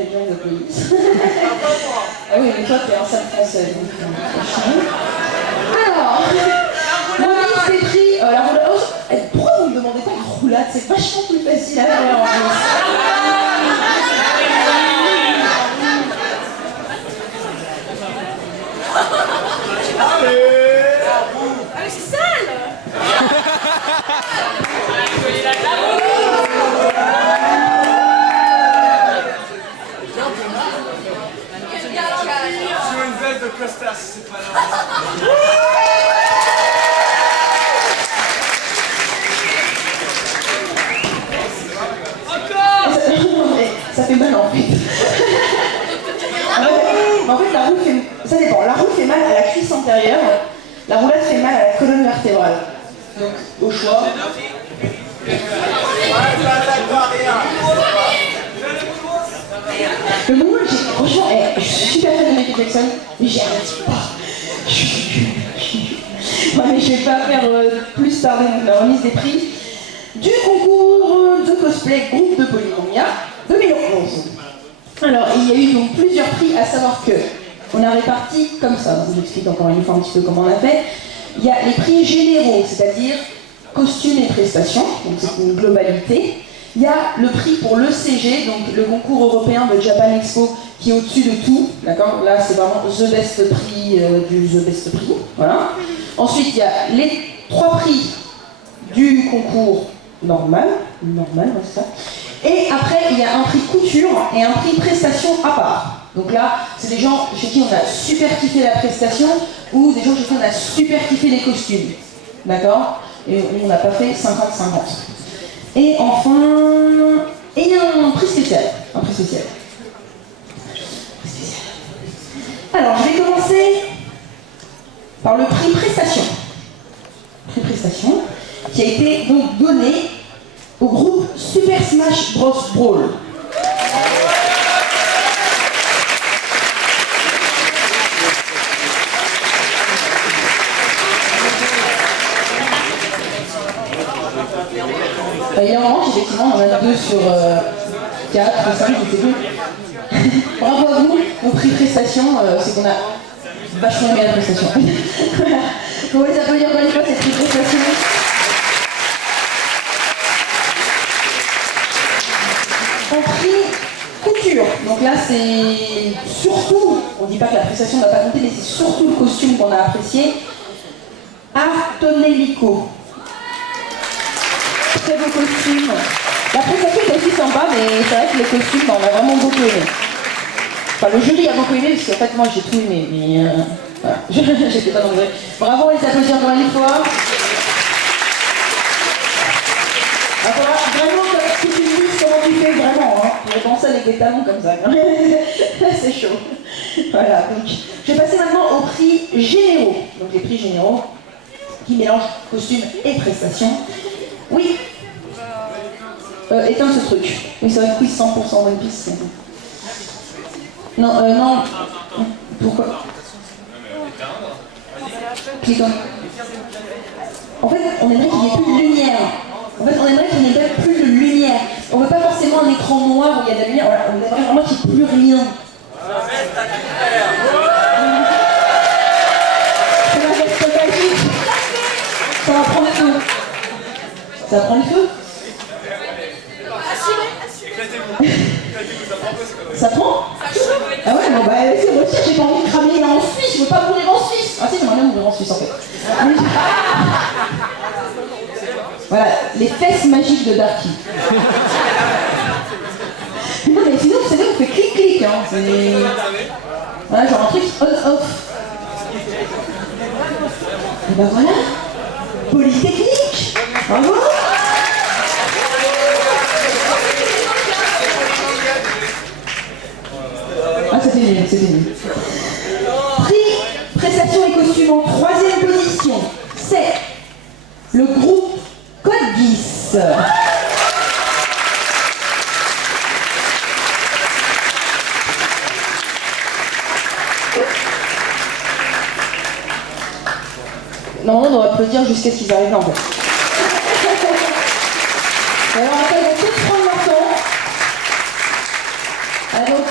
les gens de police. Ah oui, mais toi, t'es un sale français. Alors, Maurice s'est pris la roulade. Oh, pourquoi vous me demandez pas la roulade? C'est vachement plus facile à faire en plus. Ah, mais c'est sale! Sur une belle de Costa, si c'est pas là. Ça fait mal en fait. En fait, la roue fait... Ça dépend. La roue fait mal à la cuisse antérieure. La roulade fait mal à la colonne vertébrale. Donc, au choix. Le moment, franchement, je suis super fan de Michael Jackson, mais j'y arrive pas. Je suis ouais, mais je vais pas faire plus tarder donc la remise des prix du concours de cosplay groupe de Polychromia 2011. Alors, il y a eu donc plusieurs prix, à savoir que on a réparti comme ça. Je vous explique encore une fois un petit peu comment on a fait. Il y a les prix généraux, c'est-à-dire costumes et prestations, donc c'est une globalité. Il y a le prix pour l'ECG, donc le concours européen de Japan Expo, qui est au-dessus de tout, d'accord? Là, c'est vraiment The Best Prix du The Best Prix, voilà. Ensuite, il y a les 3 prix du concours normal, ouais, c'est ça. Et après, il y a un prix couture et un prix prestation à part. Donc là, c'est des gens chez qui on a super kiffé la prestation ou des gens chez qui on a super kiffé les costumes, d'accord? Et on n'a pas fait 50-50. Et enfin, il y a un prix spécial. Un prix spécial. Alors, je vais commencer par le prix prestation. Prix prestation, qui a été donc donné au groupe Super Smash Bros. Brawl. Il y a un range, effectivement, on en a 2 sur 4 ou 5, je sais plus. Bravo à vous, nos prix prestation, c'est qu'on a vachement aimé la prestation. Voilà. On va les applaudir encore une fois, cette prix prestation. En prix couture, donc là c'est surtout, on ne dit pas que la prestation n'a pas compté, mais c'est surtout le costume qu'on a apprécié. Artonelico. Très beau costume. La prestation est aussi sympa, mais c'est vrai que les costumes, on a vraiment beaucoup aimé. Enfin, le jury a beaucoup aimé, parce qu'en fait, moi, j'ai tout aimé, mais voilà, j'étais pas nombreux. Bravo, on les applaudit encore une fois. Ah, voilà, vraiment, si tu me dis comment tu fais, vraiment, hein. On va danser avec des talons comme ça. C'est chaud. Voilà, donc, je vais passer maintenant aux prix généraux. Donc, les prix généraux qui mélangent costumes et prestations. Oui. Éteins ce truc. Oui, c'est vrai que quiz 100% One Piece. Non, non. Pourquoi? Clique en fait, on aimerait qu'il n'y ait plus de lumière. En fait, on aimerait qu'il n'y ait plus de lumière. On ne veut pas forcément un écran noir où il y a de la lumière. Voilà, on aimerait vraiment qu'il n'y ait plus rien. C'est la veste magique. Ça va prendre feu. Ça va prendre feu? Ça prend? Ah ouais, bon bah c'est moi aussi, j'ai pas envie de cramer là en Suisse, je veux pas mourir en Suisse. Ah si, j'aimerais bien mourir en Suisse en fait. Voilà, les fesses magiques de Darky. Non mais sinon, vous savez, on fait clic-clic, hein. Voilà, genre un truc on-off. Et bah voilà, Polytechnique. Bravo. Ah, c'était nul, c'était nul. Prix, prestation et costume en 3e position, c'est le groupe Code 10. Normalement, on doit applaudir jusqu'à ce qu'ils arrivent là, en fait. Alors, après, ils vont tous prendre leur temps. Alors,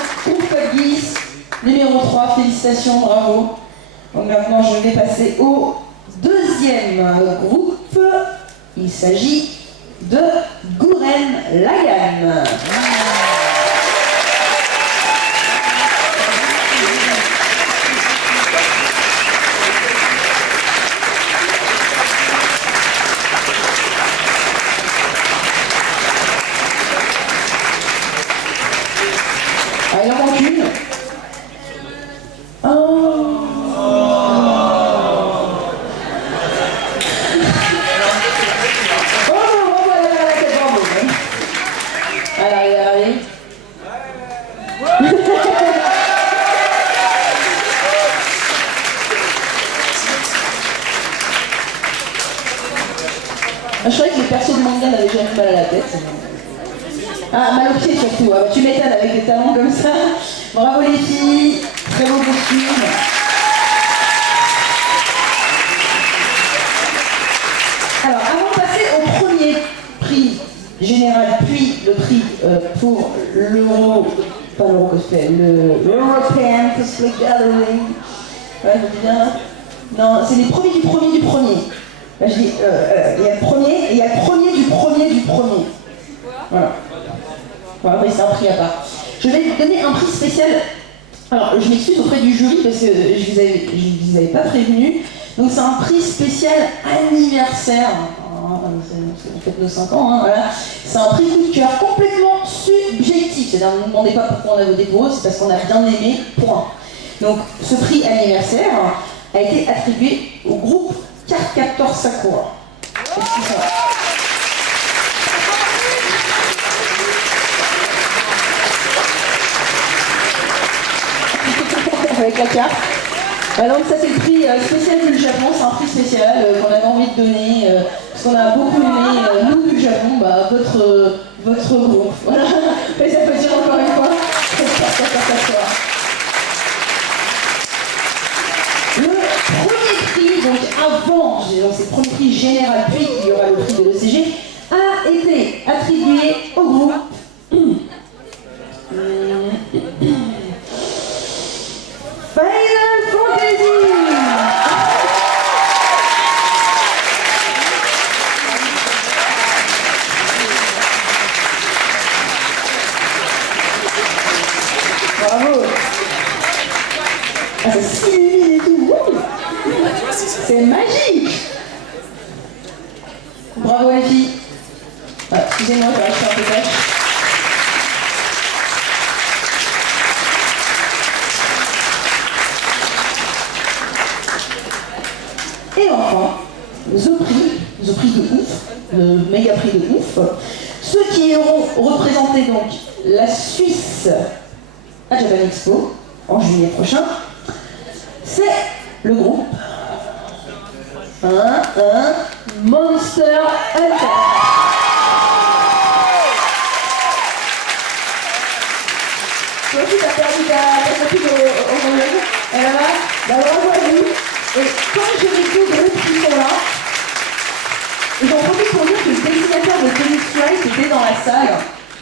numéro 3, félicitations, bravo. Donc maintenant je vais passer au deuxième groupe. Il s'agit de Gouren Lagan. Ah, il en manque une. Oh. Je croyais que les persos de manga n'avaient jamais mal à la tête. Ah, mal au pied surtout. Ah, tu m'étonnes avec des talons comme ça. Bravo les filles, très beau costume. Alors, avant de passer au premier prix général, puis le prix pour l'Euro, pas l'Euro Cosplay, l'European Cosplay Gathering. Ouais, je dis bien. Non, c'est les premiers du premier du premier. Là, je dis, il y a le premier et il y a le premier du premier du premier. Voilà. Voilà, mais c'est un prix à part. Je vais vous donner un prix spécial. Alors, je m'excuse auprès du jury parce que je ne vous avais pas prévenu. Donc, c'est un prix spécial anniversaire. On fête nos 5 ans, hein, voilà. C'est un prix coup de cœur complètement subjectif. C'est-à-dire, ne me demandez pas pourquoi on a voté pour eux, c'est parce qu'on a bien aimé, point. Donc, ce prix anniversaire a été attribué au groupe Cardcaptor Sakura. Avec la carte. Alors ça c'est le prix spécial du Japon, c'est un prix spécial qu'on avait envie de donner, parce qu'on a beaucoup aimé, nous du Japon, votre groupe. Voilà, mais ça peut dire encore une fois. Le premier prix, donc avant, c'est le premier prix général, puis il y aura le prix de l'ECG, a été attribué au groupe Final Fantasy. Bravo. Ah, c'est stylé et tout. C'est magique. Bravo les filles. Ah, excusez-moi, je vais acheter un peu de tâche. Et enfin, the prix de ouf, le méga prix de ouf, ceux qui auront représenté donc la Suisse à Japan Expo en juillet prochain, c'est le groupe Monster Hunter. Toi aussi t'as perdu ta copine au Moyen, elle est là, bravo à vous. Et quand je découvre eux qui sont là, j'en profite pour dire que le dessinateur de Phoenix Wright était dans la salle.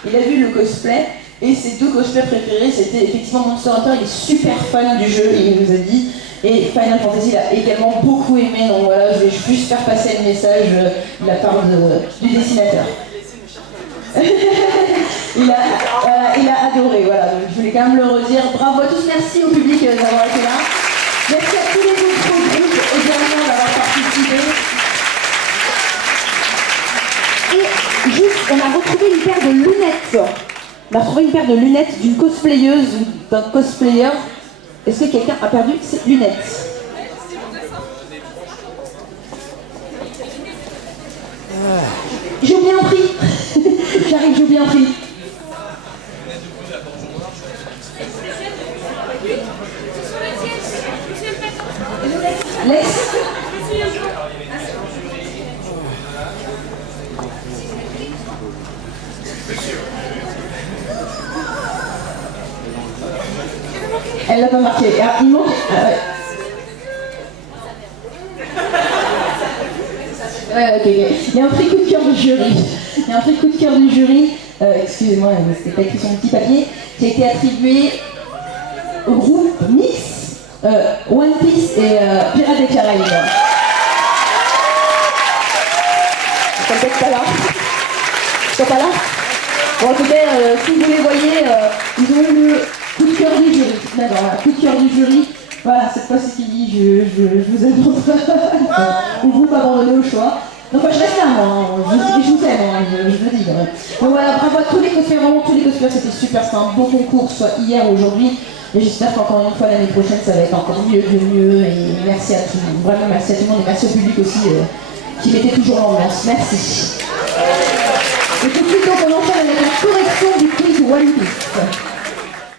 Il a vu le cosplay et ses deux cosplays préférés c'était effectivement Monster Hunter. Il est super fan du jeu, il nous a dit. Et Final Fantasy il a également beaucoup aimé. Donc voilà, je vais juste faire passer le message de la part du dessinateur. il a adoré, voilà. Donc je voulais quand même le redire. Bravo à tous, merci au public d'avoir été là. Merci à tous les autres groupes également d'avoir participé. Et juste, on a retrouvé une paire de lunettes. On a retrouvé une paire de lunettes d'une cosplayeuse ou d'un cosplayer. Est-ce que quelqu'un a perdu ses lunettes? J'ai oublié un prix. J'arrive, j'ai oublié un prix. Lex. Elle l'a pas marqué. Ah, il manque. Ah, ouais. Ouais, ok. Il y a un prix coup de cœur du jury. Il y a un prix coup de cœur du jury. Excusez-moi, c'était pas écrit sur mon petit papier. Qui a été attribué au groupe One Piece et Pirates des Caraïbes. Ils sont peut-être pas là. Ils sont pas là. Bon, en tout cas, si vous les voyez, ils ont eu le coup de cœur du jury. D'accord, voilà, coup de cœur du jury. Voilà, cette fois c'est fini, je vous annonce. Ou vous m'abandonnez au choix. Donc moi je reste là, moi, je vous aime, hein, je le dis quand même. Donc voilà, bravo à tous les cosplayers, vraiment tous les cosplayers, c'était super, c'était un beau concours, soit hier ou aujourd'hui. Et j'espère qu'encore une fois l'année prochaine ça va être encore mieux, et merci à tout le monde, vraiment merci à tout le monde et merci au public aussi qui mettait toujours l'ambiance, merci. Et tout de suite donc on enchaîne avec la correction du quiz One Piece.